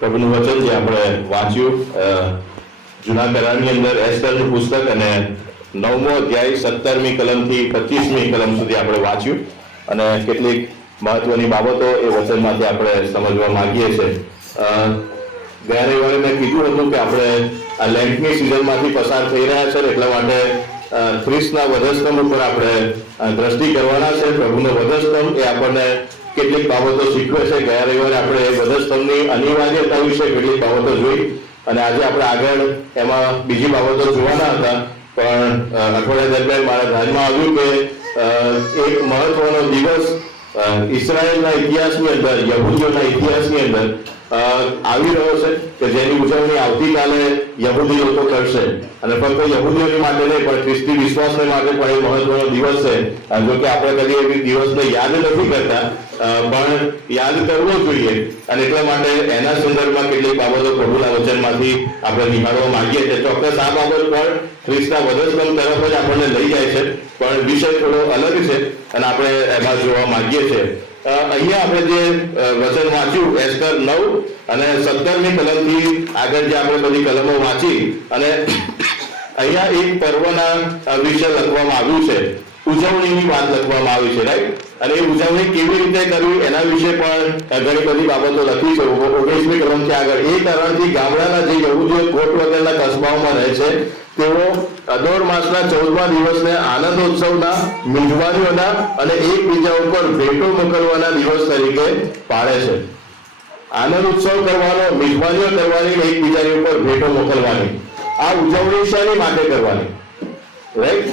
પ્રભુનું વચન જે આપણે વાંચ્યું જૂના કરારની અંદર એસ્તરનું પુસ્તક અને 9મો અધ્યાય 17મી કલમથી 25મી કલમ સુધી આપણે વાંચ્યું અને કેટલીક મહત્વની બાબતો એ વચનમાંથી આપણે સમજવા માંગીએ છીએ. ગયા રવિવારે મેં કીધું હતું કે આપણે આ લેન્ટની સિઝનમાંથી પસાર થઈ રહ્યા છે, એટલા માટે ખ્રિસ્તના વધસ્તંભ ઉપર આપણે દ્રષ્ટિ કરવાના છે. પ્રભુનો વધસ્તંભ એ આપણને કેટલીક બાબતો શીખવે છે. ગયા રવિવારે આપણે વધસ્તંભની અનિવાર્યતા વિશે કેટલીક બાબતો જોઈ અને આજે આપણે આગળ એમાં બીજી બાબતો જોવાના હતા, પણ અઠવાડિયા દરમિયાન મારા ધ્યાનમાં આવ્યું કે એક મહત્વનો દિવસ ઇઝરાયલના ઇતિહાસની અંદર, યહૂદીઓના ઇતિહાસની અંદર આવી રહ્યો છે કે જેની ઉજવણી આવતીકાલે યહૂદી લોકો કરશે. અને ફક્ત યહૂદીઓની માટે નહીં પણ ખ્રિસ્તી વિશ્વાસને માટે પણ એ મહત્વનો દિવસ છે. જો કે આપણે કદી એવી દિવસને યાદ નથી કરતા, પણ યાદ કરવો જોઈએ. અને એટલા માટે એના સંદર્ભમાં કેટલીક બાબતો પ્રભુના વચનમાંથી આપણે નિહાળવા માંગીએ છીએ. ચોક્કસ આ બાબત પણ ખ્રિસ્તના વધસ્તંભ તરફ જ આપણને લઈ જાય છે, પણ વિષય થોડો અલગ છે અને આપણે એમાં જોવા માંગીએ છીએ. અહીંયા આપણે જે વચન વાંચ્યું એસ્તર 9 અને 17મી કલમથી આગળ જે આપણે બધી કલમો વાંચી અને અહીંયા એક પર્વના વિશે લખવામાં આવ્યું છે, ઉજવણીની વાત લખવામાં આવી છે, રાઈટ? અને એ ઉજવણી કેવી રીતે કરવી એના વિશે પણ ઘણી બધી બાબતો લખી છે. 19મી કલમથી આગળ એ કારણથી ગામડાના જે યહૂદીઓ કોટ વગરના કસ્બાઓમાં રહે છે તેઓ અદોર માસના 14મા દિવસને આનંદોત્સવના, મિજબાનીઓના અને એકબીજા ઉપર ભેટો મોકલવાના દિવસ તરીકે પાડે છે. આનંદ ઉત્સવ કરવાનો, મિજબાનીઓ કરવાની, એકબીજાની ઉપર ભેટો મોકલવાની. આ ઉજવણી શાની માટે કરવાની, રાઈટ?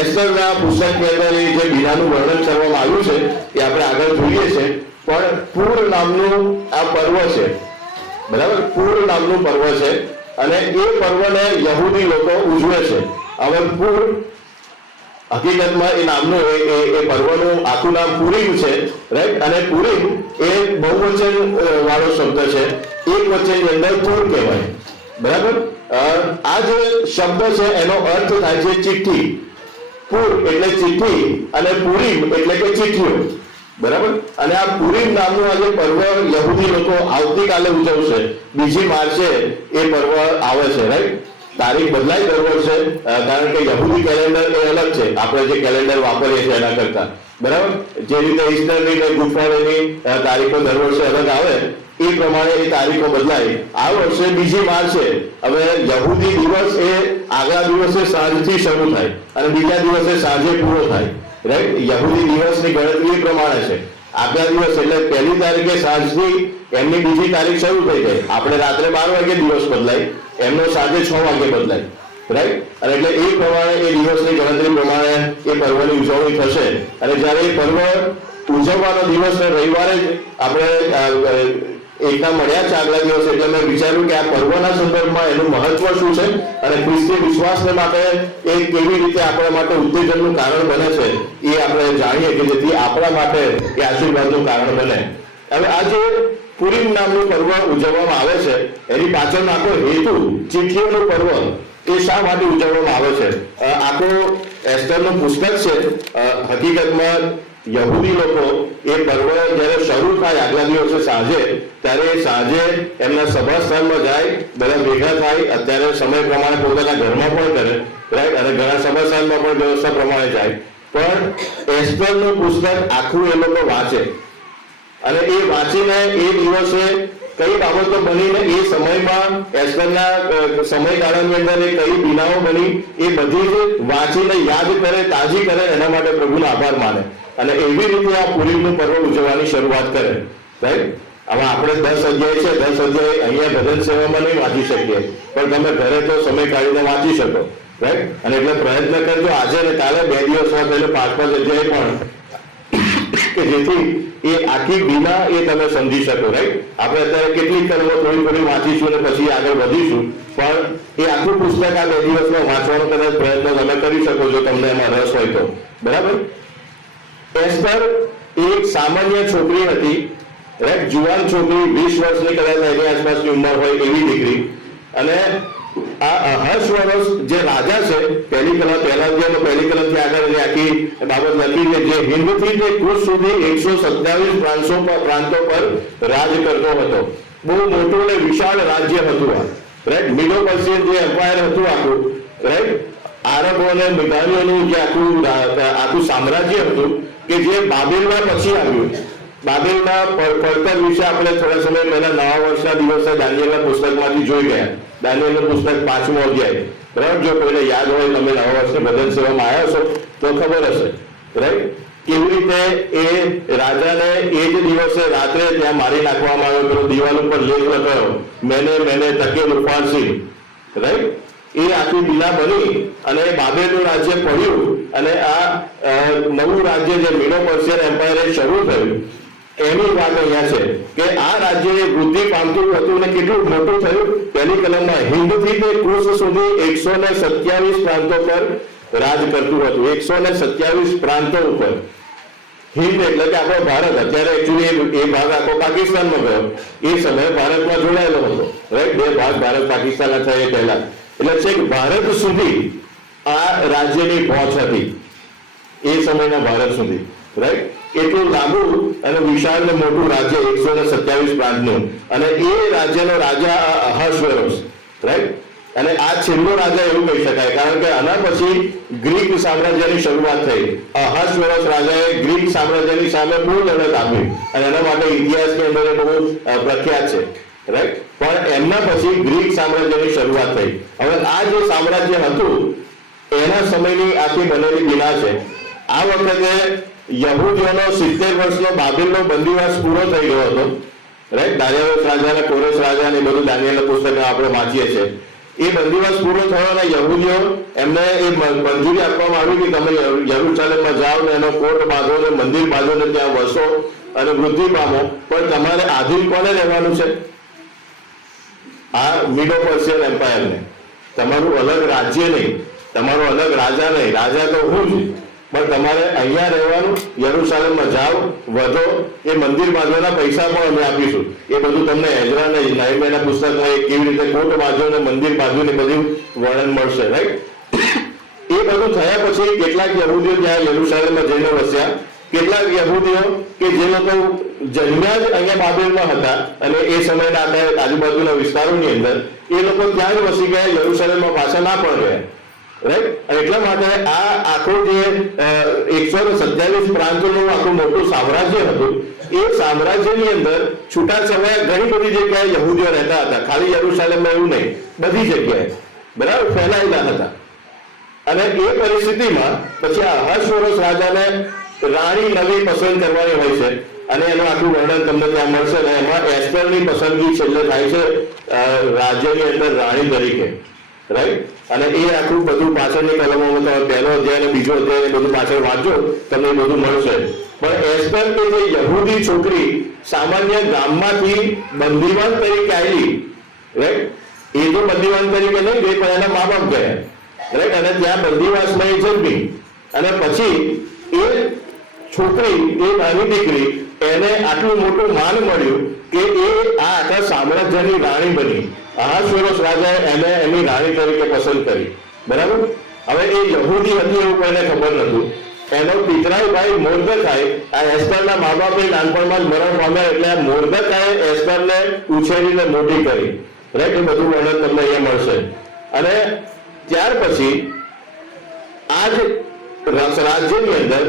એસ્તરના પુસ્તકની અંદર જે બીજાનું વર્ણન કરવામાં આવ્યું છે એ આપણે આગળ જોઈએ છે, પણ પૂર નામનું આ પર્વ છે, બરાબર? પૂર નામનું પર્વ છે અને એ પર્વને યહૂદી લોકો ઉજવે છે. હવે પૂર હકીકતમાં એ નામનું એ પર્વનું આખું નામ પુરીમ છે, રાઈટ? અને પુરીમ એ બહુવચન વાળો શબ્દ છે. એક વચનની અંદર પૂર કહેવાય, બરાબર? આ જે શબ્દ છે એનો અર્થ થાય છે ચિઠ્ઠી. પૂર એટલે ચિઠ્ઠી અને પુરીમ એટલે કે ચિઠ્ઠીઓ, બરાબર? અને આ પુરીમ નામનું આ જે પર્વ યહૂદી લોકો આવતીકાલે ઉજવશે, 2જી માર્ચે એ પર્વ આવે છે, રાઈટ? તારીખ બદલાય દર વર્ષે, કારણ કે યહૂદી કેલેન્ડર એ અલગ છે આપણે જે કેલેન્ડર વાપરીએ છીએ એના કરતા, બરાબર? જે રીતે ઈસ્ટરની ને ગુડ ફ્રાઇડેની તારીખો દર વર્ષે અલગ આવે એ પ્રમાણે એ તારીખો બદલાય. આ વર્ષે 2જી માર્ચે હવે યહૂદી દિવસ એ આગલા દિવસે સાંજથી શરૂ થાય અને બીજા દિવસે સાંજે પૂરો થાય, રાઈટ? યહૂદી દિવસની ગણતરી એ પ્રમાણે છે. આગલા દિવસ એટલે 1લી તારીખે સાંજથી એમની બીજી તારીખ શરૂ થઈ જાય. આપણે રાત્રે 12 વાગે દિવસ બદલાય, એમનો સાંજે 6 વાગે બદલાય, રાઈટ? અને એટલે એ પ્રમાણે એ દિવસની ગણતરી પ્રમાણે એ પર્વની ઉજવણી થશે. અને જ્યારે એ પર્વ ઉજવવાનો દિવસ રવિવારે જ આપણે એકના મળ્યા છે આગલા દિવસે, એટલે મેં વિચાર્યું કે આ પર્વના સંદર્ભમાં એનું મહત્વ શું છે અને ખ્રિસ્તી વિશ્વાસને માટે એ કેવી રીતે આપણા માટે ઉત્તેજનનું કારણ બને છે એ આપણે જાણીએ કે જેથી આપણા માટે એ આશીર્વાદનું કારણ બને. હવે આ જે પુરીમ નામનું પર્વ ઉજવવામાં આવે છે એની પાછળનો આખો હેતુ, ચિઠ્ઠીઓનું પર્વ એ શા માટે ઉજવવામાં આવે છે? આખો એસ્તરનું પુસ્તક છે. હકીકતમાં યહૂદી લોકો એ પર્વ જ્યારે શરૂ થાય આગલા દિવસે સાંજે, ત્યારે સાંજે એમના સભાસ્થાનમાં જાય, બધા ભેગા થાય. અત્યારે સમય પ્રમાણે પોતાના ઘરમાં પણ કરે, રાઈટ? અને ઘણા સભાસ્થાનમાં પણ વ્યવસ્થા પ્રમાણે જાય. પણ એસ્તરનું પુસ્તક આખું એ લોકો વાંચે અને એ વાંચીને એ દિવસે કઈ બાબતો બનીને એ સમયમાં એસ્તરના સમયગાળાની અંદર એ કઈ બીનાઓ બની એ બધી જ વાંચીને યાદ કરે, તાજી કરે, એના માટે પ્રભુનો આભાર માને અને એવી રીતે આ પુરીમનું પર્વ ઉજવવાની શરૂઆત કરે, રાઈટ? હવે આપણે 10 અધ્યાય છે, 10 અધ્યાય અહીંયા ભજન સેવામાં નહીં વાંચી શકીએ, પણ તમે ઘરે તો સમય કાઢીને વાંચી શકો, રાઈટ? અને એટલે પ્રયત્ન કરજો આજે ને કાલે 2 દિવસમાં પહેલે 5-5 અધ્યાય પણ, કે જેથી એ આખી બીના એ તમે સમજી શકો, રાઈટ? આપણે અત્યારે કેટલીક કલમો થોડી વાંચીશું અને પછી આગળ વધીશું, પણ એ આખું પુસ્તક આ 2 દિવસમાં વાંચવાનો કદાચ પ્રયત્ન તમે કરી શકો છો તમને એમાં રસ હોય તો, બરાબર? એસ્તર એક સામાન્ય છોકરી હતી, રાઈટ? જુવાન છોકરી, 20 વર્ષની કદાચ એની આસપાસની ઉંમર હોય એવી દીકરી. અને આ અહશ્વરોષ જે રાજા છે, પહેલી કલમથી આગળ એની આખી બાબત લખી છે, જે હિંદથી તે કુશ સુધી 127 પ્રાંતો પર રાજ કરતો હતો. બહુ મોટું અને વિશાળ રાજ્ય હતું આ, રાઈટ. મીડો પર્શિયન જે એમ્પાયર હતું આખું, રાઈટ, આરબો અને મિઘાનીઓનું જે આખું સામ્રાજ્ય હતું કે જે બાબેલના પછી આવ્યું. બાબેલના પડતર વિશે આપણે થોડા સમય પહેલા નવા વર્ષના દિવસે દાનિયેલના પુસ્તકમાંથી જોઈ ગયા. દાનિયેલનું પુસ્તક 5મો અધ્યાય, બરાબર. જો કોઈને યાદ હોય, તમે નવા વર્ષની ભજન સેવામાં આવ્યા છો તો ખબર હશે, રાઈટ, કેવી રીતે એ રાજાને એ જ દિવસે રાત્રે ત્યાં મારી નાખવામાં આવ્યો. પેલો દિવાલ ઉપર લેખ લગાવ્યો, મેને તકેલ ઉપાડસી, રાઈટ. એ આખી બીલા બની અને બાબેલનું રાજ્ય પડ્યું અને આ નવું રાજ્ય જે મીડો પર્શિયન એમ્પાયર શરૂ થયું એની વાત અહીંયા છે કે આ રાજ્ય વૃદ્ધિ પામતું હતું અને કેટલું મોટું થયું. પહેલી કલમમાં હિન્દથી તે કુશ સુધી 127 પ્રાંતો પર રાજ કરતું હતું. 127 પ્રાંતો ઉપર. હિન્દ એટલે કે આપણો ભારત. અત્યારે એકચ્યુઅલી એ ભાગ આખો પાકિસ્તાનમાં ગયો, એ સમયે ભારતમાં જોડાયેલો હતો, રાઈટ. બે ભાગ ભારત પાકિસ્તાનના થયા પહેલા, એટલે છેક ભારત સુધી આ રાજ્યની પહોંચ હતી, એ સમયના ભારત સુધી, રાઈટ. એટલું લાંબુ અને વિશાળ ને મોટું રાજ્ય 127 પ્રાંતનું. અને એ રાજ્યનો રાજા અહાશ્વેરોસ, રાઈટ. અને આ છેલ્લો રાજા એવું કહી શકાય, કારણ કે આના પછી ગ્રીક સામ્રાજ્યની શરૂઆત થઈ. અહાશ્વેરોસ રાજાએ ગ્રીક સામ્રાજ્યની સામે બહુ લડત આપી અને એના માટે ઇતિહાસની અંદર બહુ પ્રખ્યાત છે, રાઈટ. પણ એમના પછી ગ્રીક સામ્રાજ્યની શરૂઆત થઈ. હવે આ જે સામ્રાજ્ય હતું એના સમયની આખી બનેલી બિના છે. આ વખતે યહૂદીઓનો 70 વર્ષનો બાબેલનો બંદીવાસ પૂરો થઈ ગયો હતો, રાઈટ. દારિયાવેશ રાજા અને કોરેશ રાજા ને બધું દાનિયેલના પુસ્તકમાં આપણે વાંચીએ છીએ. એ બંદીવાસ પૂરો થયો અને યહૂદીઓ એમને એ મંજૂરી આપવામાં આવી કે તમે યરૂશાલેમમાં જાઓ ને એનો કોટ બાંધો ને મંદિર બાંધો ને ત્યાં વસો અને વૃદ્ધિ પામો, પણ તમારે આધીન કોને રહેવાનું છે? આ મીડો પર્શિયન એમ્પાયરને. તમારું અલગ રાજ્ય નહીં, તમારો અલગ રાજા નહીં. રાજા તો હું જ, પણ તમારે અહીંયા રહેવાનું. યરૂશાલેમમાં જાઓ, વધો, એ મંદિર બાંધવાના પૈસા પણ અમે આપીશું. એ બધું તમને એઝરા અને નહેમીયાના પુસ્તકમાં કેવી રીતે કોટ બાંધ્યો ને મંદિર બાંધ્યું ને બધું વર્ણન મળશે, રાઈટ. એ બધું થયા પછી કેટલાક યહૂદીઓ ત્યાં યરૂશાલેમમાં જઈને વસ્યા. કેટલાક યહૂદીઓ કે જે લોકો જન્મ્યા જ અહીંયા બાબેલમાં હતા અને એ સમયના આજુબાજુના વિસ્તારોની અંદર, એ લોકો ત્યાં જ વસી ગયા, યરૂશાલેમમાં પાછા ના પણ ગયા, રાઈટ. એટલા માટે આ આખું જે 127 પ્રાંતોનું આખું મોટું સામ્રાજ્ય હતું, એ સામ્રાજ્યની અંદર છૂટાછવાયા ઘણી બધી જગ્યાએ યહૂદીઓ રહેતા હતા. ખાલી યરૂશાલેમમાં એવું નહીં, બધી જગ્યાએ, બરાબર, ફેલાયેલા હતા. અને એ પરિસ્થિતિમાં પછી આ અહાશ્વેરોસ રાજાને રાણી નવી પસંદ કરવાની હોય છે અને એનું આખું વર્ણન તમને ત્યાં મળશે. અને એમાં એસ્તરની પસંદગી છેલ્લે થાય છે રાજ્યની અંદર રાણી તરીકે, રાઈટ. અને એ આખું બધું પાછળની કલમોમાં તમે પહેલો અધ્યાય અને બીજો અધ્યાય બધું પાછળ વાંચો, તમને એ બધું મળશે. પણ એસ્તર કે જે યહૂદી છોકરી સામાન્ય ગામમાંથી બંદીવાન તરીકે આવી, રાઈટ. એ તો બંદીવાન તરીકે નહીં ગઈ, પણ એના મા બાપ ગયા, રાઈટ. અને ત્યાં બંદીવાસમાં એ જન્મી અને પછી એ છોકરી, એ નાની દીકરી, એને આટલું મોટું માન મળ્યું કે એ આ આખા સામ્રાજ્યની રાણી બની. અહાશ્વેરોસ રાજાએ એને એની રાણી તરીકે પસંદ કરી, બરાબર. હવે એ યહૂદી હતી એવું કોઈને ખબર નતું. એનો પિતરાઈ ભાઈ મોર્દેખાઈ, આ એસ્તરના મા બાપે નાનપણમાં જ મરણ પામ્યા, એટલે આ મોર્દેખાઈએ એસ્તરને ઉછેરીને મોટી કરી, રાઈટ. એ બધું વર્ણન તમને અહીંયા મળશે. અને ત્યાર પછી આ જ રાજ્યની અંદર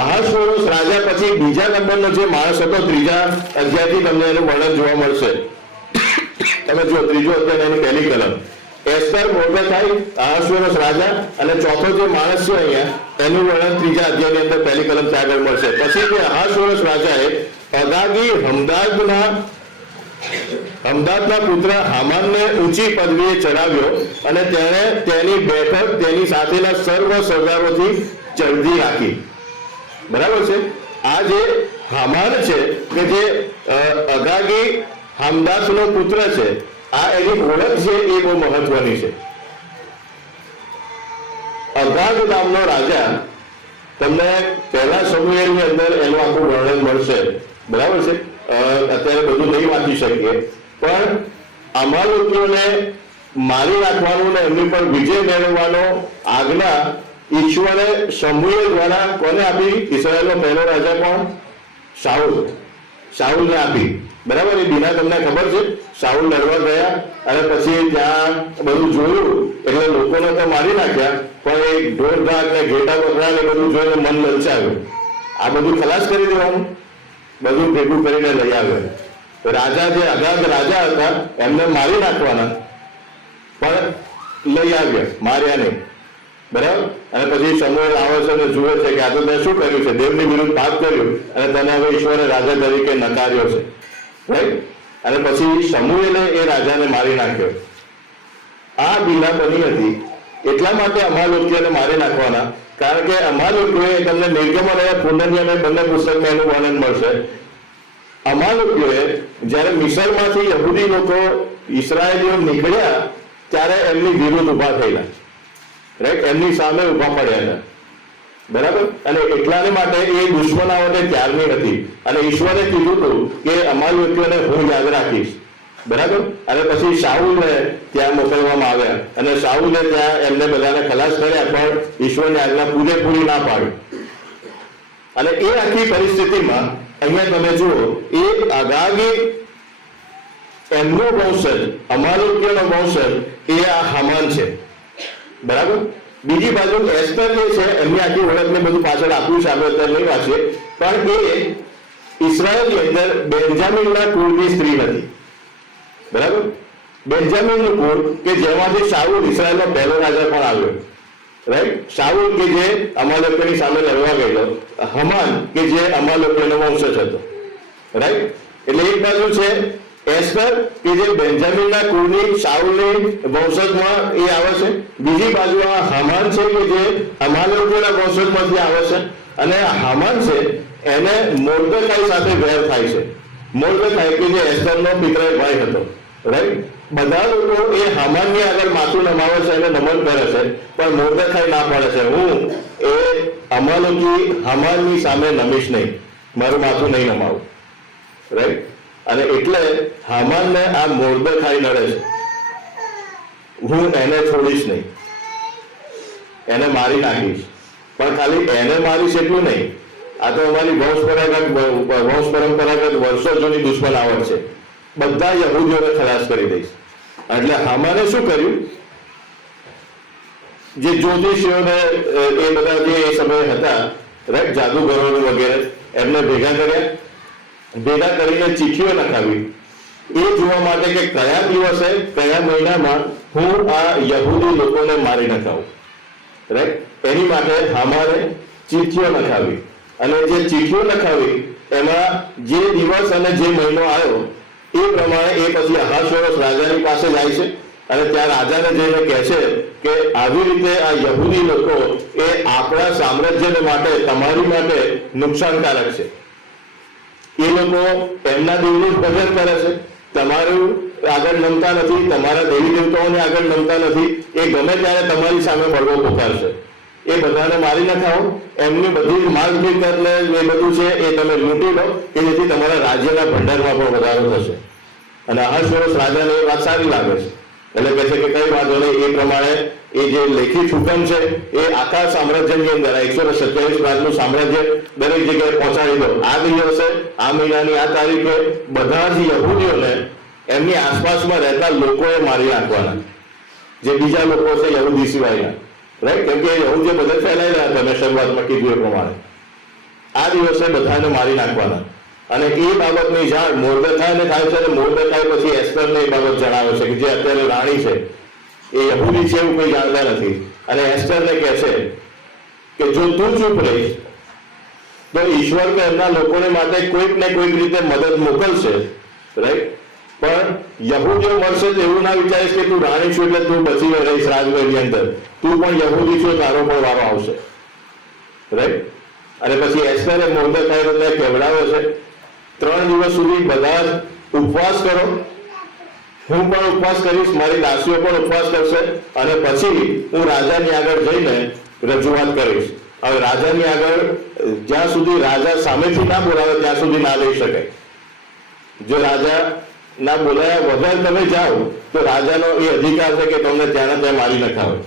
અહાશ્વેરોસ રાજા પછી બીજા નંબરનો જે માણસ હતો, ત્રીજા અધ્યાયથી તમને એનું વર્ણન જોવા મળશે. તમે જો ત્રીજો અધ્યાય એની પહેલી કલમ, એસ્તર, મોર્દેખાઈ, અહાશ્વેરોસ રાજા, અને ચોથો જે માણસ છે અહીંયા એનું વર્ણન ત્રીજા અધ્યાયની અંદર પહેલી કલમ ત્યાં આગળ મળશે. પછી જે અહાશ્વેરોસ રાજાએ અગાગી હમદાદના પુત્ર હામાનને ઊંચી પદવીએ ચડાવ્યો અને તેણે તેની બેઠક તેની સાથેના સર્વ સરદારોથી ચડતી રાખી, બરાબર છે. આ જે હામાન છે કે જે અગાગી હમદાદનો પુત્ર છે, આ એની ઓળખ છે એ બહુ મહત્વની છે. અગાગ નામનો રાજા તમને પહેલા સમુએલની અંદર એનું આખું વર્ણન મળશે, બરાબર છે. અત્યારે બધું નહીં વાંચી શકીએ, પણ અમાલેકીઓને મારી નાખવાનું ને એમની પર વિજય મેળવવાનો આજ્ઞા ઈશ્વરે સમુએલ દ્વારા કોને આપી? ઇસ્રાયેલનો પહેલો રાજા કોણ? શાઉલ, શાઉલને આપી. બરાબર, એ બીના તમને ખબર છે. શાઉલ લડવા ગયા અને પછી ત્યાં બધું જોયું એટલે લોકોને તો મારી નાખ્યા, પણ એ ઢોર ઢાક ને ઘેટા બકરા ને બધું જોઈને મન લલચાવ્યું. આ બધું ખલાસ કરી દેવાનું, બધું ભેગું કરીને લઈ આવ્યો. રાજા જે અગાધ રાજા હતા એમને મારી નાખવાના, પણ લઈ આવ્યા, માર્યા નહીં. બરાબર, અને પછી સમુએલ આવે છે અને જુએ છે કે આ તો શું કર્યું છે, દેવની વિરુદ્ધ પાપ કર્યું અને તને હવે ઈશ્વરે રાજા તરીકે નકાર્યો છે. રાઈટ, અને પછી સમુએલે એ રાજાને મારી નાખ્યો. આ બીના બની હતી એટલા માટે અમાલોકીઓને મારી નાખવાના, કારણ કે અમાલોકીઓએ તમને નિર્ગમન અને પુનર્નિયમ બંને પુસ્તકમાં એનું વર્ણન મળશે. અમાલોકીઓએ જ્યારે મિસરમાંથી યહૂદી લોકો ઇસરાયેલીઓ નીકળ્યા ત્યારે એમની વિરુદ્ધ ઉભા થયેલા. રાઈટ, એમની સામે ઉભા પડ્યા હતા. બરાબર, અને એટલાને માટે એ દુશ્મનાવટે ત્યારની હતી અને ઈશ્વરે કીધું હતું કે અમાલોકીઓને હું યાદ રાખીશ. બરાબર, અને પછી શાઉલને ત્યાં મોકલવામાં આવ્યા અને શાઉલે ત્યાં એમને બધાને ખલાસ કર્યા, પણ ઈશ્વરની આજ્ઞા પૂરેપૂરી ના પાડી. અને એ આખી પરિસ્થિતિમાં અહીંયા તમે જુઓ, એ અગાગી એમનો વંશજ, અમાલોકીઓનો વંશજ એ આ હામાન છે. બરાબર, બીજી બાજુ એસ્તર જે છે એમની આખી ઓળખને બધું પાછળ આપ્યું છે, આપણે અત્યારે નહીં વાંચીએ, પણ એ ઇસરાયલની અંદર બેન્જામિનના કુળની સ્ત્રી હતી. બરાબર, બેન્જામિનનું કુળ કે જેમાંથી શાઉલ ઇસરાયલનો પહેલો રાજા પણ આવ્યો. રાઈટ, શાઉલ કે જે અમાલોકીઓની સામે લડવા ગયેલો, હમાન કે જે અમાલોકીઓનો વંશજ હતો. રાઈટ, એટલે એક બાજુ છે એસ્તર કે જે બેન્જામિનના કુળની શાઉલની વંશજમાં એ આવે છે, બીજી બાજુ આ હામાન છે કે જે અમાલોકીઓના વંશજમાંથી આવે છે. અને હામાન છે એને મોર્દેખાઈ સાથે વેર થાય છે. મોર્દેખાઈ કે જે એસ્તરનો પિતરાઈ ભાઈ હતો. રાઈટ, બધા લોકો એ હામાનની આગળ માથું નમાવે છે અને નમન કરે છે, પણ મોર્દેખાઈ ના પાડે છે, હું એ અમાલોકી હામાનની સામે નમીશ નહીં, મારું માથું નહીં નમાવું. રાઈટ, અને એટલે હામાનને આ મોર્દેખાઈ નડે છે, હું એને છોડીશ નહીં, એને મારી નાખીશ. પણ ખાલી એને મારીશ એટલું નહીં, આ તો અમારી વંશ પરંપરાગત વર્ષો જૂની દુશ્મનાવટ છે, બધા યહૂદીઓને ખલાસ કરી દઈશ. એટલે હામાને શું કર્યું, જે જ્યોતિષીઓને એ બધા જે એ સમયે હતા, રાઈટ, જાદુગરો વગેરે, એમને ભેગા કરીને ચીઠીઓ લખાવી એ જોવા માટે કે કયા દિવસે કયા મહિનામાં હું આ યહૂદી લોકોને મારી નખાવું. રાઈટ, એની માટે હામાને ચીઠીઓ લખાવી અને જે ચીઠીઓ લખાવી એમાં જે દિવસ અને જે મહિનો આવ્યો એ પ્રમાણે એ પછી અહાશ્વેરોશ રાજાની પાસે જાય છે અને ત્યાં રાજાને જઈને કહે છે કે આવી રીતે આ યહૂદી લોકો એ આપણા સામ્રાજ્યને માટે, તમારી માટે નુકસાનકારક છે. એ લોકો એમના દેવનું ભજન કરે છે, તમારું આગળ નમતા નથી, તમારા દેવી દેવતાઓને આગળ નમતા નથી, એ ગમે ત્યારે તમારી સામે બળવો પોકારશે. એ બધાને મારી નખાવો, એમની બધી માલ મિલકત ને એ બધું છે એ તમે લૂંટી લો કે જેથી તમારા રાજ્યના ભંડારમાં પણ વધારો થશે. અને અહાશ્વેરોશ રાજાને એ વાત સારી લાગે છે, એટલે કહે છે કે કઈ વાંધો નહીં, એ પ્રમાણે એ જે લેખિત હુકમ છે એ આખા સામ્રાજ્યની અંદર 127 રાજનું સામ્રાજ્ય દરેક જગ્યાએ પહોંચાડી દો. આ દિવસે, આ મહિનાની આ તારીખે બધા જ યહૂદીઓને એમની આસપાસમાં રહેતા લોકોએ મારી નાખવાના, જે બીજા લોકો છે યહૂદી સિવાયના. રાઈટ, કેમ કે યહૂદીઓ બધા ફેલાયેલા હતા, મેં શરૂઆતમાં કીધું એ પ્રમાણે. આ દિવસે બધાને મારી નાખવાના. અને એ બાબતની જાણ મોર્દેખાઈને થાય છે અને મોર્દેખાઈ પછી એસ્તરને એ બાબત જણાવે છે કે જે અત્યારે રાણી છે એ યહૂદી છે એવું કોઈ જાણતા નથી. અને એસ્તરને કહે છે કે જો તું ચૂપ રહીશ તો ઈશ્વર કે એમના લોકોને માટે કોઈક ને કોઈક રીતે મદદ મોકલશે. રાઈટ, પણ યહૂદીઓ મળશે તો એવું ના વિચારીશ કે તું રાણી છું એટલે તું બચી રહીશ રાજગઢની અંદર, તું પણ યહૂદી છો, તારો પણ વારો આવશે. રાઈટ, અને પછી એસ્તરે મોર્દેખાઈને કહેવડાવે છે 3 દિવસ સુધી બધા ઉપવાસ કરો, હું પણ ઉપવાસ કરીશ, મારી દાસીઓ પણ ઉપવાસ કરશે, અને પછી હું રાજાની આગળ જઈને રજૂઆત કરીશ. હવે રાજાની આગળ જ્યાં સુધી રાજા સામેથી ના બોલાવે ત્યાં સુધી ના લઈ શકાય. જો રાજા ના બોલાયા વગર તમે જાઓ તો રાજાનો એ અધિકાર છે કે તમને ત્યાં મારી નખાવે.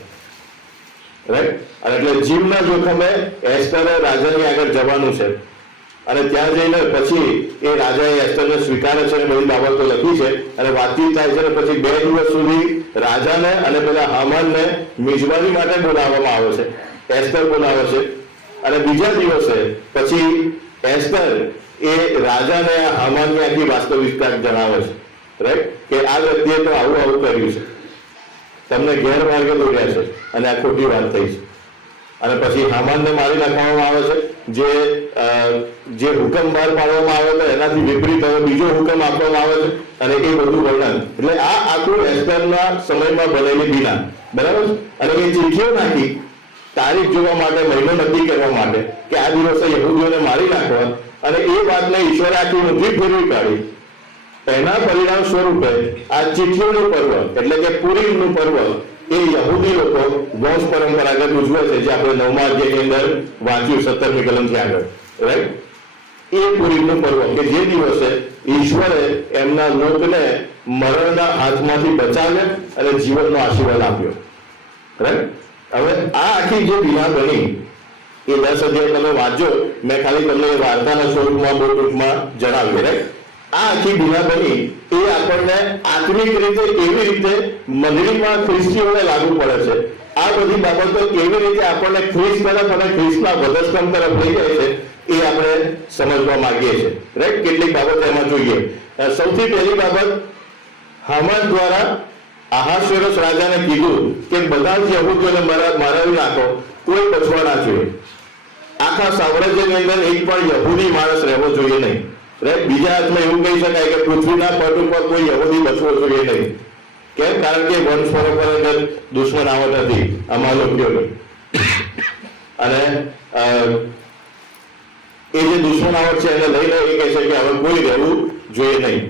રાઈટ, અને એટલે જીવના જોખમે એસ્તરે રાજાની આગળ જવાનું છે. અને ત્યાં જઈને પછી એ રાજાએ એસ્તરને સ્વીકારે છે અને બધી બાબતો લખી છે અને વાતચીત થાય છે અને પછી 2 દિવસ સુધી રાજાને અને પેલા હામાનને મિજબાની માટે બોલાવવામાં આવે છે. એસ્તર બોલાવે છે અને બીજા દિવસે પછી એસ્તર એ રાજાને હામાનની આખી વાસ્તવિકતા જણાવે છે, રાઈટ, કે આ વ્યક્તિએ તો આવું આવું કર્યું છે, તમને ગેરમાર્ગે દોર્યા છે અને આ ખોટી વાત થઈ છે. અને પછી હામાનને મારી નાખવામાં આવે છે. જે હુકમ બહાર પાડવામાં આવ્યો હતો એનાથી વિપરીત હવે બીજો હુકમ આપવામાં આવે છે અને એ બધું વર્ણન. એટલે આ આખું એસ્તરના સમયમાં બનેલી બીના, બરાબર. અને એ ચીઠીઓ નાખી તારીખ જોવા માટે, મહિનો નક્કી કરવા માટે કે આ દિવસે યહૂદીઓને મારી નાખવા, અને એ વાતને ઈશ્વરે આખી ઊંધી ફેરવી કાઢી. એના પરિણામ સ્વરૂપે આ ચીઠીઓનું પર્વ એટલે કે પુરીમનું પર્વ એ યહૂદી લોકો વંશ પરંપરાગત ઉજવે છે, જે આપણે 9મા અધ્યાયની અંદર વાંચ્યું 17મી કલમથી આગળ, રાઈટ. એ પુરીમનું પર્વ કે જે દિવસે ઈશ્વરે એમના લોકને મરણના હાથમાંથી બચાવ્યા અને જીવનનો આશીર્વાદ આપ્યો, રાઈટ. હવે આ આખી જે બીના બની એ 10 અધ્યાય તમે વાંચો. મેં ખાલી તમને વાર્તાના સ્વરૂપમાં બહુ ટૂંકમાં જણાવ્યું, રાઈટ. આ આખી બીના બની એ આપણને આત્મિક રીતે કેવી રીતે મંડળીમાં ખ્રિસ્તીઓને લાગુ પડે છે, આ બધી બાબતો કેવી રીતે આપણને ખ્રિસ્ત તરફ અને ખ્રિસ્તના વધસ્તંભ તરફ લઈ જાય છે એ આપણે સમજવા માંગીએ છીએ, રાઈટ. કેટલીક બાબતો એમાં જોઈએ. સૌથી પહેલી બાબત, હામાન દ્વારા અહાશ્વેરોશ રાજાને કીધું કે બધા જ યહૂદીઓને મારી નાખો, કોઈ બચવા ના જોઈએ. આખા સામ્રાજ્યની અંદર એક પણ યહૂદી માણસ રહેવો જોઈએ નહીં, રાઈટ. બીજા અર્થમાં એવું કહી શકાય કે પૃથ્વીના પટ ઉપર કોઈ યહૂદી બચવો જોઈએ નહીં. કેમ? કારણ કે વંશ પરંપરાગત દુશ્મનાવટ હતી અમાલોકીઓની, અને એ જે દુશ્મનાવટ છે એને લઈને એ કહે છે કે હવે કોઈ રહેવું જોઈએ નહીં.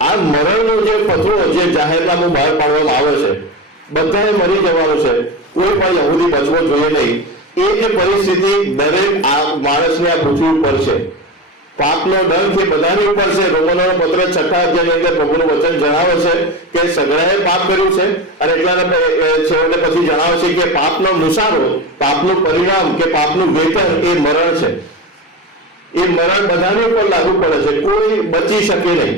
આ મરણનો જે પત્રો, જે જાહેરનામું બહાર પાડવામાં આવે છે, બધાએ મરી જવાનું છે, કોઈ પણ યહૂદી બચવો જોઈએ નહીં. એ જે પરિસ્થિતિ દરેક માણસની આ પૃથ્વી ઉપર છે. પાપનો દંડ છે બધાની ઉપર છે. રોમનોનો પત્ર 6 અધ્યાયની અંદર પ્રભુનું વચન જણાવે છે કે સગળાએ પાપ કર્યું છે, અને એટલાને છેવટે પછી જણાવે છે કે પાપનો મુસારો, પાપનું પરિણામ કે પાપનું વેતન એ મરણ છે. એ મરણ બધાની ઉપર લાગુ પડે છે, કોઈ બચી શકે નહીં,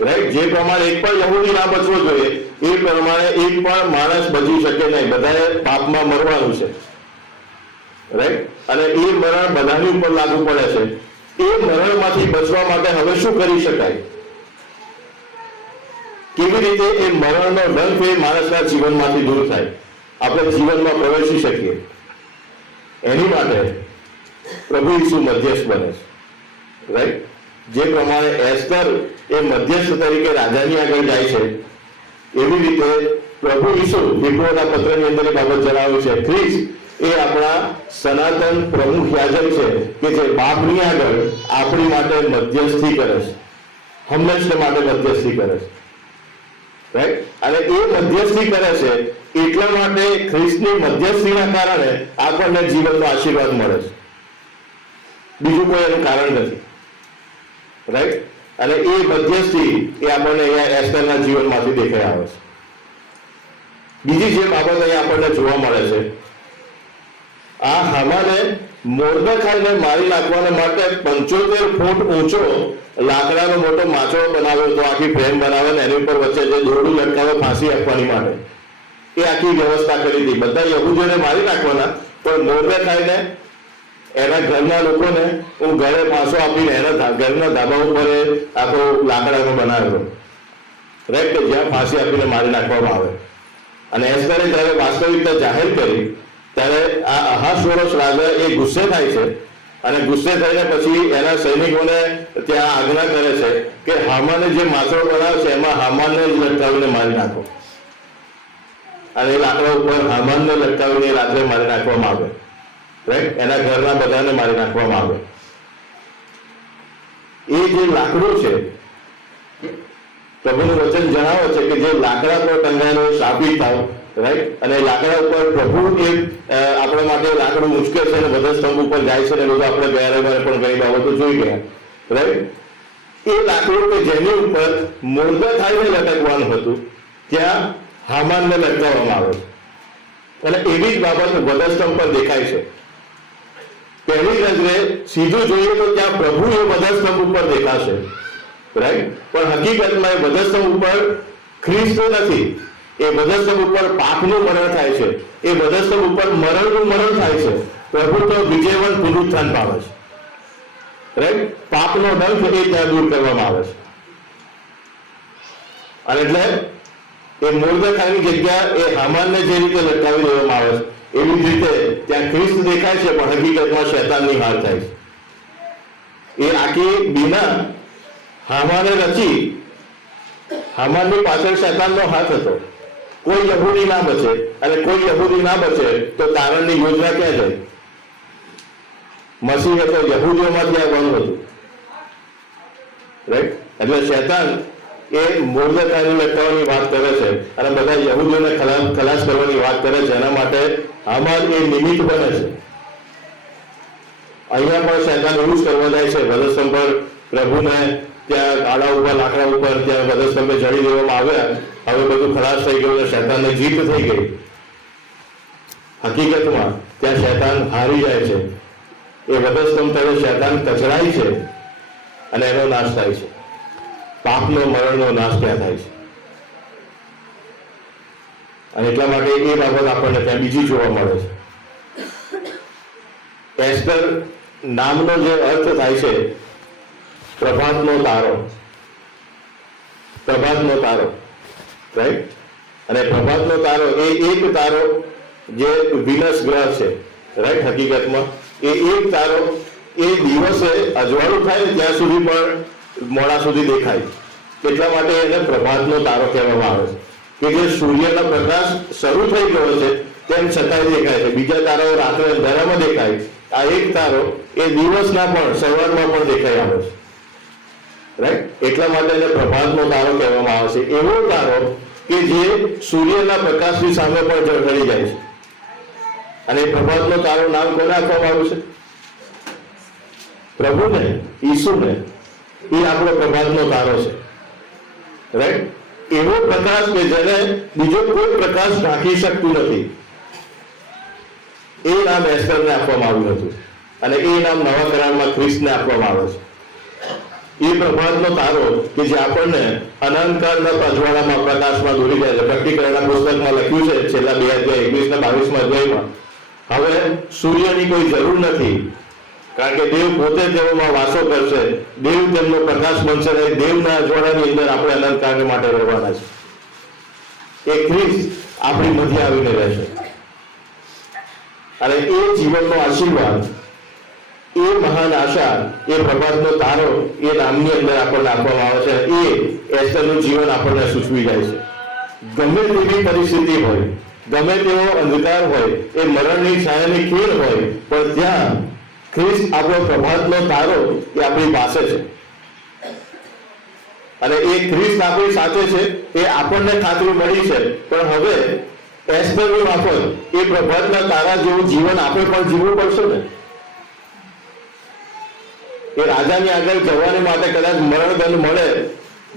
રાઈટ. જે પ્રમાણે એક પણ યહૂદી ના બચવો જોઈએ એ પ્રમાણે એક પણ માણસ બચી શકે નહીં. બધાએ પાપમાં મરવાનું છે, રાઈટ. અને એ મરણ બધાની ઉપર લાગુ પડે છે. એ મરણમાંથી બચવા માટે હવે શું કરી શકાય? કેવી રીતે એ મરણનો દંડ એ માણસના જીવનમાંથી દૂર થાય, આપણે જીવનમાં પ્રવેશી શકીએ? એની માટે પ્રભુ ઈસુ મધ્યસ્થ બને છે, રાઈટ. જે પ્રમાણે એસ્તર એ મધ્યસ્થ તરીકે રાજાની આગળ જાય છે, એવી રીતે પ્રભુ ઈસુ હિબ્રુઓના પત્રની અંદર એ બાબત જણાવ્યું છે. ખ્રિસ્ત એ આપણા સનાતન પ્રમુખ યાજક છે કે જે બાપની આગળ આપણી માટે મધ્યસ્થી કરે છે, હંમેશા માટે મધ્યસ્થી કરે છે, રાઈટ. અને એ મધ્યસ્થી કરે છે એટલા માટે ખ્રિસ્તની મધ્યસ્થીના કારણે આપણને જીવનનો આશીર્વાદ મળે છે. બીજું કોઈ એનું કારણ નથી, રાઈટ. અને એ મધ્યસ્થી એ આપણને અહીંયા એસ્તરના જીવનમાંથી દેખાઈ આવે છે. બીજી જે બાબત અહીંયા આપણને જોવા મળે છે, આ હામાને મોર્દખાઈને મારી નાખવાને માટે 75 ફૂટ ઊંચો લાકડાનો મોટો માચો બનાવ્યો હતો, આખી ફ્રેમ બનાવે ને એની ઉપર વચ્ચે જે દોરડું લટકાવે ફાંસી આપવાની માટે, એ આખી વ્યવસ્થા કરી હતી. બધા યહૂદીઓને મારી નાખવાના, પણ મોર્દખાઈને એના ઘરના લોકોને હું ઘરે પાછો આપીને એના ઘરના ધાબા ઉપર આખો લાકડાનો બનાવ્યો, રાઈટ, કે જ્યાં ફાંસી આપીને મારી નાખવામાં આવે. અને એસ્તરે જ્યારે વાસ્તવિકતા જાહેર કરી ત્યારે આ અહાશ્વેરોશ રાજા એ ગુસ્સે થાય છે, અને ગુસ્સે થઈને પછી એના સૈનિકોને ત્યાં આજ્ઞા કરે છે કે હામાને જે માથરો બનાવ્યો છે એમાં હામાનને જ લટકાવીને મારી નાખો. અને એ લાકડા ઉપર હામાનને લટકાવીને રાત્રે મારી નાખવામાં આવે, રાઈટ. એના ઘરના બધાને મારી નાખવામાં આવે. એ જે લાકડું છે, પ્રભુનું વચન જણાવે છે કે જે લાકડા પર ટંગાયેલો સાબિત થાવ, રાઈટ. અને લાકડા ઉપર પ્રભુ એ આપણા માટે લાકડું ઉચકે છે અને વધસ્તંભ ઉપર જાય છે, ને બધું આપણે ગયા રવિવારે પણ ઘણી બાબતો જોઈ ગયા, રાઈટ. એ લાકડું કે જેની ઉપર મોર્દખાઈને લટકવાનું હતું ત્યાં હામાનને લટકાવવામાં આવે છે. અને એવી જ બાબત વધસ્તંભ પર દેખાય છે. પહેલી નજરે સીધું જોઈએ તો ત્યાં પ્રભુ એ વધસ્તંભ ઉપર દેખાશે, રાઈટ? પણ હકીકતમાં એ વધસ્તંભ ઉપર ખ્રિસ્ત નથી. એ વધસ્તંભ ઉપર પાપનું મરણ થાય છે. એ વધસ્તંભ ઉપર મરણનું મરણ થાય છે. પ્રભુ તો વિજયવંત પુનરુત્થાન પામે છે, રાઈટ? પાપનો ડંખ એ ત્યાં દૂર કરવામાં આવે છે. અને એટલે એ મોર્દેખાઈની જગ્યા એ હામાનને જે રીતે લટકાવી દેવામાં આવે છે એવી જ રીતે ત્યાં ખ્રિસ્ત દેખાય છે, પણ હકીકતમાં શૈતાનની હાર થાય છે. એ આખી બીના હામાને રચી, હામાનની પાછળ શૈતાનનો હાથ હતો. કોઈ યહૂદી ના બચે, અને કોઈ યહૂદી ના બચે તો તારણની યોજના ક્યાં જાય? મસીહ હતો યહૂદીઓમાં ત્યાં બન હતું, રાઈટ? એટલે શૈતાન એ મોર્દેખાઈને લટકાવવાની વાત કરે છે અને બધા યહૂદીઓને ખલાસ કરવાની વાત કરે છે. એના માટે હામાન એ નિમિત્ત બને છે. અહીંયા પણ શૈતાન એવું જ કરવા જાય છે. વધસ્તંભ પર પ્રભુને ત્યાં આડા ઉપર, લાકડા ઉપર ત્યાં વધસ્તંભે જડી દેવામાં આવ્યા. હવે બધું ખલાસ થઈ ગયું અને શૈતાનને જીત થઈ ગઈ. હકીકતમાં ત્યાં શૈતાન હારી જાય છે. એ વધસ્તંભ તળે શૈતાન કચડાય છે અને એનો નાશ થાય છે. પાપનો, મરણનો નાશ ક્યાં થાય છે? અને એટલા માટે એ બાબત આપણને ત્યાં બીજી જોવા મળે છે. એસ્તર નામનો જે અર્થ થાય છે પ્રભાતનો તારો, પ્રભાતનો તારો, રાઈટ? અને પ્રભાતનો તારો એ એક તારો જે વિનસ ગ્રહ છે, રાઈટ? હકીકતમાં એ એક તારો એ દિવસે અજવાળું થાય ત્યાં સુધી પણ મોડા સુધી દેખાય. એટલા માટે એને પ્રભાતનો તારો કહેવામાં આવે છે, કે જે સૂર્યનો પ્રકાશ શરૂ થઈ ગયો છે તેમ છતાંય દેખાય છે. બીજા તારાઓ રાત્રે અંધારામાં દેખાય, આ એક તારો એ દિવસના પણ સવારમાં પણ દેખાઈ આવે છે, રાઈટ? એટલા માટે એને પ્રભાતનો તારો કહેવામાં આવે છે. એવો તારો કે જે સૂર્યના પ્રકાશની સામે પણ ઝળહળી જાય છે. અને પ્રભાતનો તારો નામ કોને આપવામાં આવ્યું છે? પ્રભુને, ઈસુને. એ આપણો પ્રભાતનો તારો છે, રાઈટ? એવો પ્રકાશ કે જેને બીજો કોઈ પ્રકાશ ઢાંકી શકતું નથી. એ નામ એસ્તરને આપવામાં આવ્યું હતું અને એ નામ નવા કરારમાં ખ્રિસ્તને આપવામાં આવે છે. એ પ્રભાતનો તારો કે જે આપણને અનંતકાળના અજવાળામાં, પ્રકાશમાં દોરી જાય છે. પ્રકટીકરણના પુસ્તકમાં લખ્યું છે છેલ્લા 2 અધ્યાય 21 ને 22 અધ્યાયમાં, હવે સૂર્યની કોઈ જરૂર નથી, કારણ કે દેવ પોતે તેઓમાં વાસો કરશે. દેવ તેમનો પ્રકાશ બનશે. દેવના અજવાળાની અંદર આપણે અનંતકાળ માટે રહેવાના છે. એ ખ્રિસ્ત આપણી મધ્ય આવીને રહેશે અને એ જીવનનો આશીર્વાદ, એ મહાન આશા, એ પ્રભાતનો તારો એ નામની અંદર આપણને આપવામાં આવે છે. એ એસ્તરનું જીવન આપણને સૂચવી જાય છે. ગમે તેવી પરિસ્થિતિ હોય, ગમે તેવો અંધકાર હોય, એ મરણની છાયાની ખીણ હોય, પણ ત્યાં ખ્રિસ્ત આપણો પ્રભાતનો તારો એ આપણી પાસે છે. અને એ ખ્રિસ્ત આપણી સાથે છે એ આપણને ખાતરી મળી છે. પણ હવે એસ્તરની માફક એ પ્રભાતના તારા જેવું જીવન આપણે પણ જીવવું પડશે ને. એ રાજાની આગળ જવાની માટે કદાચ મરણદંડ મળે,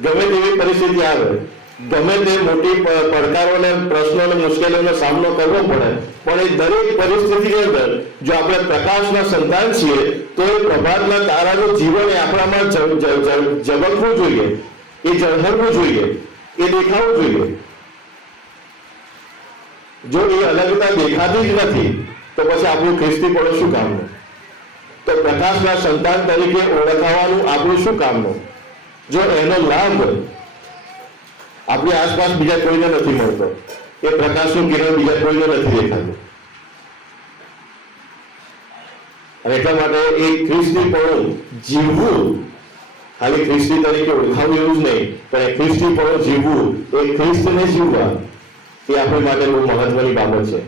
ગમે તેવી પરિસ્થિતિ આવે, ગમે તે મોટી પડકારોને, પ્રશ્નોને, મુશ્કેલીઓનો સામનો કરવો પડે, પણ એ દરેક પરિસ્થિતિની અંદર જો આપણે પ્રકાશના સંતાન છીએ તો એ પ્રભાતના તારાનું જીવન એ આપણામાં ઝબકવું જોઈએ, એ ઝળહળવું જોઈએ, એ દેખાવું જોઈએ. જો એ અલગતા દેખાતી જ નથી તો પછી આપણું ખ્રિસ્તીપણું શું કામનું? તો પ્રકાશના સંતાન તરીકે ઓળખાવાનું આપણું શું કામનું? જો એનો લાભ આપણી આસપાસ બીજા કોઈને નથી મળતો, એ પ્રકાશનું કિરણ બીજા કોઈને નથી દેખાતું. અને એટલા માટે એ ખ્રિસ્તીપણું જીવવું, ખાલી ખ્રિસ્તી તરીકે ઓળખાવું એવું જ નહીં, પણ એ ખ્રિસ્તીપણું જીવવું, એ ખ્રિસ્તને જીવવા, એ આપણી માટે બહુ મહત્વની બાબત છે.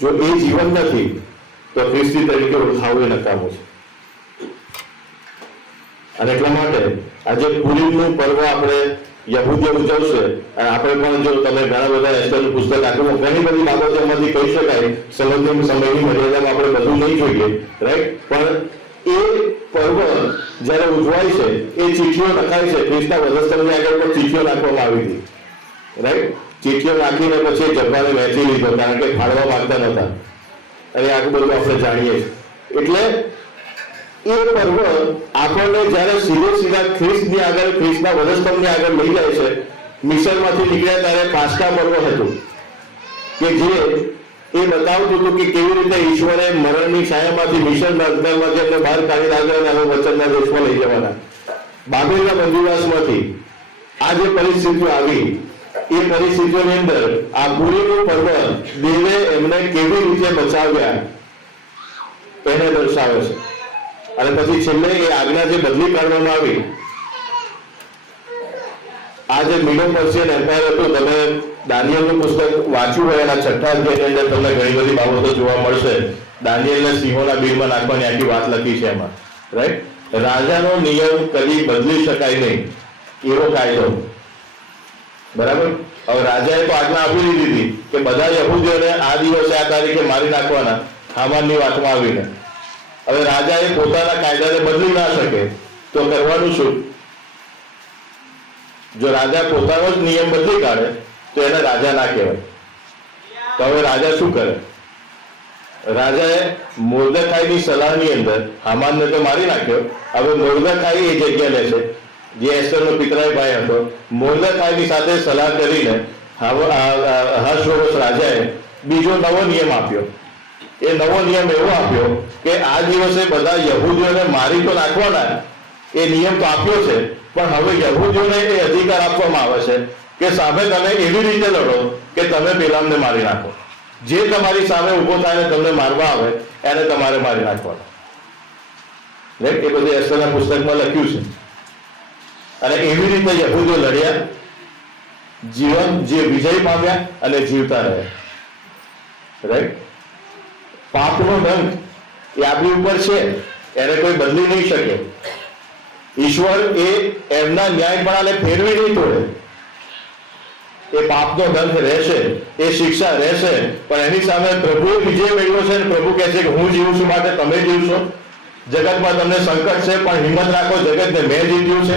જો એ જીવન નથી તો ખ્રિસ્તી તરીકે ઓળખાવું એ નકામું છે. અને એટલા માટે આજે પુરીમનું પર્વ આપણે યહૂદીઓ ઉજવશે. અને આપણે પણ જો તમે ઘણા બધા એસ્તરનું પુસ્તક આપ્યું, ઘણી બધી બાબતો એમાંથી કહી શકાય. સમયની મર્યાદામાં આપણે બધું નહીં જોઈએ, રાઈટ? પણ એ પર્વ જ્યારે ઉજવાય છે એ ચીઠીઓ લખાય છે. ખ્રિસ્તના વધસ્તંભની આગળ પણ ચીઠીઓ નાખવામાં આવી હતી, રાઈટ? ચીઠીઓ નાખીને પછી જબ્બાને વહેંચી લીધો, કારણ કે ફાળવા માંગતા નહોતા. અને આટલું બધું આપણે જાણીએ છીએ. એટલે એ પર્વ આપણને જ્યારે સીધા ખ્રિસ્તની આગળ, ખ્રિસ્તના વધસ્તંભની આગળ લઈ જાય છે. મિશનમાંથી નીકળ્યા ત્યારે પાસ્કા પર્વ હતું કે જે એ બતાવતું હતું કે કેવી રીતે ઈશ્વરે મરણની છાયામાંથી, મિશનના અંધકારમાંથી એમને બહાર કાઢી નાખ્યા અને વચનના દેશમાં લઈ જવાના. બાબેલના બંદીવાસમાંથી આ જે પરિસ્થિતિઓ આવી, એ પરિસ્થિતિઓની અંદર આ પૂરીનું પર્વ દેવે એમને કેવી રીતે બચાવ્યા એને દર્શાવે છે. અને પછી છેલ્લે એ આજ્ઞા જે બદલી કાઢવામાં આવી, આ જે મીડો પર્શિયન એમ્પાયર હતું, તમે દાનિયેલનું પુસ્તક વાંચ્યું હોય એના 6થા અધ્યાયની અંદર તમને ઘણી બધી બાબતો જોવા મળશે. દાનિયેલને સિંહોના બિલમાં નાખવાની આખી વાત લખી છે એમાં, રાઈટ. રાજાનો નિયમ કદી બદલી શકાય નહીં એવો કાયદો, બરાબર. હવે રાજાએ તો આજ્ઞા આપી દીધી કે બધા યહૂદીઓને આ દિવસે આ તારીખે મારી નાખવાના, હામાનની વાતમાં આવીને. હવે રાજાએ પોતાના કાયદાને બદલી ના શકે તો કરવાનું શું? જો રાજા પોતાનો જ નિયમ બદલી કાઢે તો એને રાજા ના કહેવાય. તો હવે રાજા શું કરે? રાજાએ મોર્દેખાઈની સલાહની અંદર હામાનને તો મારી નાખ્યો. હવે મોર્દેખાઈ એ જગ્યા લે છે જે એસ્તરનો પિતરાઈ ભાઈ હતો. મોર્દેખાઈની સાથે સલાહ કરીને અહાશ્વેરોશ રાજાએ બીજો નવો નિયમ આપ્યો. એ નવો નિયમ એવો આપ્યો કે આ દિવસે બધા યહૂદીઓને મારી તો નાખવાના. એ નિયમ તો આપ્યો છે, પણ હવે યહૂદીઓને એ અધિકાર આપવામાં આવે છે કે સામે તમે એવી રીતે લડો કે તમે પેલામને મારી નાખો. જે તમારી સામે ઉભો થાય ને તમને મારવા આવે એને તમારે મારી નાખવાનો. એ બધું એસ્તરના પુસ્તકમાં લખ્યું છે. અને એવી રીતે યહૂદીઓ લડ્યા, જીવન જે વિજય પામ્યા અને જીવતા રહ્યા, રાઈટ. પાપનો દંડ એ આપણી ઉપર છે, એને કોઈ બદલી નહીં શકે. ઈશ્વર એ એમના ન્યાયપણાને ફેરવી નહીં તોડે. એ પાપનો દંડ રહેશે, એ શિક્ષા રહેશે, પણ એની સામે પ્રભુએ વિજય મેળવ્યો છે. પ્રભુ કહે છે કે હું જીવું છું માટે તમે જીવશો. જગતમાં તમને સંકટ છે પણ હિંમત રાખો, જગતને મેં જીત્યું છે.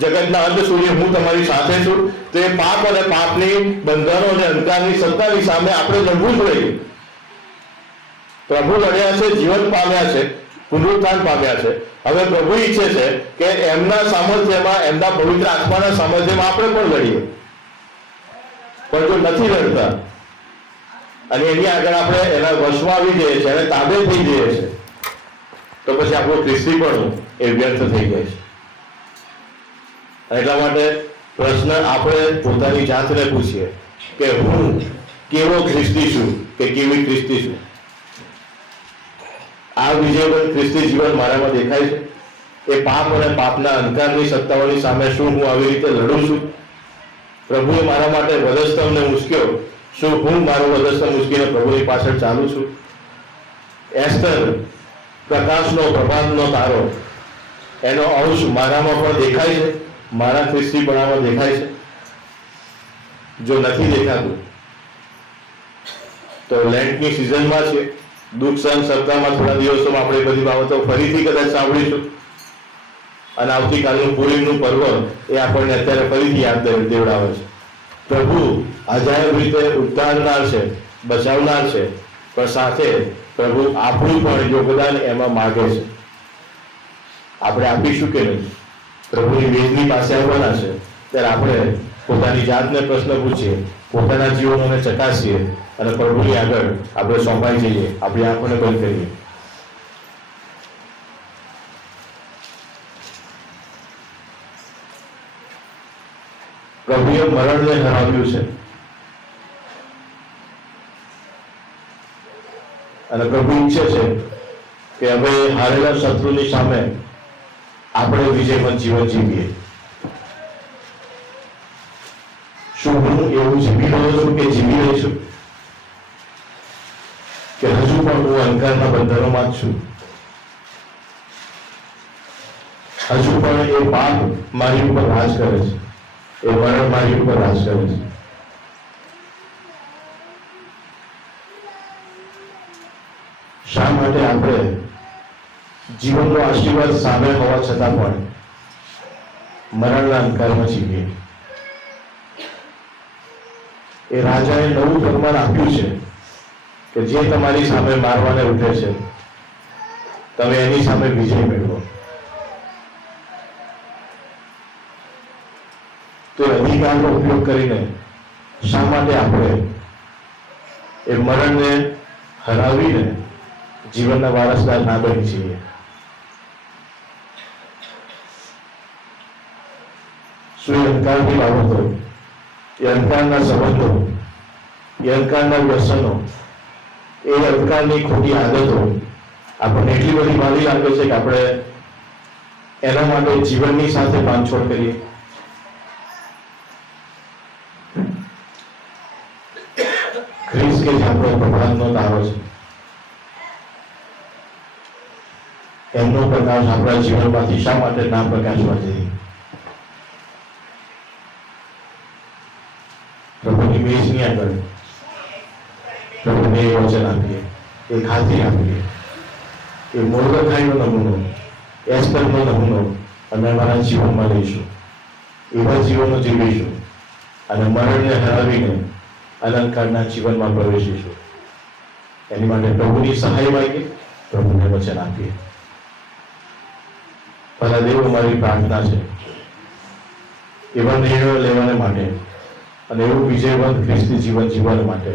જગતના અંત સુધી હું તમારી સાથે છું. તો એ પાપ અને પાપની બંધનો અને અંધકારની સત્તાની સામે આપણે લડવું જોઈએ. પ્રભુ લડ્યા છે, જીવન પામ્યા છે, પુનરુત્થાન પામ્યા છે. હવે પ્રભુ ઈચ્છે છે કે એમના સામર્થ્યમાં, એમના પવિત્ર આત્માના સામર્થ્યમાં આપણે પણ લડીએ. પણ જો નથી લડતા અને એની આગળ આપણે એના વશમાં આવી જઈએ છીએ, એને તાબે થઈ જઈએ છીએ, તો પછી આપણું ખ્રિસ્તીપણું એ વ્યર્થ થઈ જાય છે. એટલા માટે પ્રશ્ન આપણે પોતાની જાતને પૂછીએ કે હું કેવો ખ્રિસ્તી છું કે કેવી ખ્રિસ્તી છું? આ વિજયવંત ખ્રિસ્તી જીવન મારામાં દેખાય છે? એ પાપ અને પાપના અંધકારની સત્તાઓની સામે શું હું આવી રીતે લડું છું? પ્રભુએ મારા માટે વધસ્તંભને મૂક્યો, શું હું મારો વધસ્તંભ મૂકીને પ્રભુની પાછળ ચાલું છું? એસ્તર પ્રકાશનો, પ્રભાતનો તારો, એનો અંશ મારામાં પણ દેખાય છે, મારા ખ્રિસ્તીપણામાં દેખાય છે? જો નથી દેખાતું તો લેન્ટની સિઝનમાં છે, દુઃખ સહન સપ્તાહમાં થોડા દિવસોમાં આપણે બધી બાબતો ફરીથી કદાચ સાંભળીશું. અને આવતીકાલનું પૂરીમનું પર્વ એ આપણને અત્યારે ફરીથી યાદ દેવડાવે છે. પ્રભુ અજાયબ રીતે ઉદ્ધારનાર છે, બચાવનાર છે, પણ સાથે પ્રભુ આપણું પણ યોગદાન એમાં માગે છે. આપણે આપીશું કે નહીં? પ્રભુની વેદની પાસે આવવાના છે ત્યારે આપણે પોતાની જાતને પ્રશ્ન પૂછીએ, પોતાના જીવનોને ચકાસીએ અને પ્રભુની આગળ આપણે સોંપાઈ જઈએ, આપણી આંખોને બંધ કરીએ. પ્રભુએ મરણને હરાવ્યું છે અને પ્રભુ ઈચ્છે છે કે હવે હારેલા શત્રુની સામે આપણે વિજયવંત જીવન જીવીએ. શું હું એવું જીવી રહ્યો છું કે જીવી રહી છું કે હજુ પણ હું અંધકારના બંધનોમાં જ છું? હજુ પણ એ પાપ મારી ઉપર રાજ કરે છે, એ મરણ મારી ઉપર રાજ કરે છે. શા માટે આપણે જીવનનો આશીર્વાદ સામે હોવા છતાં પણ મરણના અંધકારમાં જીવીએ? એ રાજાએ નવું ફરમાન આપ્યું છે કે જે તમારી સામે મારવાને ઉઠે છે તમે એની સામે વિજય મેળવો. તો અધિકારનો ઉપયોગ કરીને શા માટે આપણે એ મરણને હરાવીને જીવનના વારસદાર ના બની છીએ? શું એ અંધકારની બાબતો, એ અંધકારના સંબંધો, એ અંધકારના વ્યસનો, એ અંધકારની ખોટી આદતો આપણને એટલી બધી મારી લાગે છે કે આપણે એના માટે જીવનની સાથે બાંધછોડ કરીએ? ખ્રિસ્ત કે જે આપણો ભગવાનનો તારો છે, એમનો પ્રકાશ આપણા જીવનમાંથી શા માટે ના પ્રકાશવા જોઈએ? પ્રભુની મેજની આગળ પ્રભુને એ વચન આપીએ, એ ખાતરી આપીએ, એ મોર્દખાઈનો નમૂનો, એસ્તરનો નમૂનો અમે અમારા જીવનમાં લઈશું, એવા જીવનો જીવીશું અને મરણને હરાવીને અલંકારના જીવનમાં પ્રવેશીશું. એની માટે પ્રભુની સહાય માંગીએ, પ્રભુને વચન આપીએ. ભલા દેવો, મારી પ્રાર્થના છે એવા નિર્ણયો લેવાને માટે અને એવું વિજયવંત ખ્રિસ્તી જીવન જીવવા માટે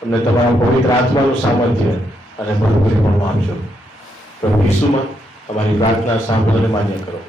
તમને તમારા પવિત્ર આત્માનું સામર્થ્ય અને ભરપૂરીપણું આપજો. પ્રભુ ઈસુમાં અમારી પ્રાર્થના સાંભળીને માન્ય કરો.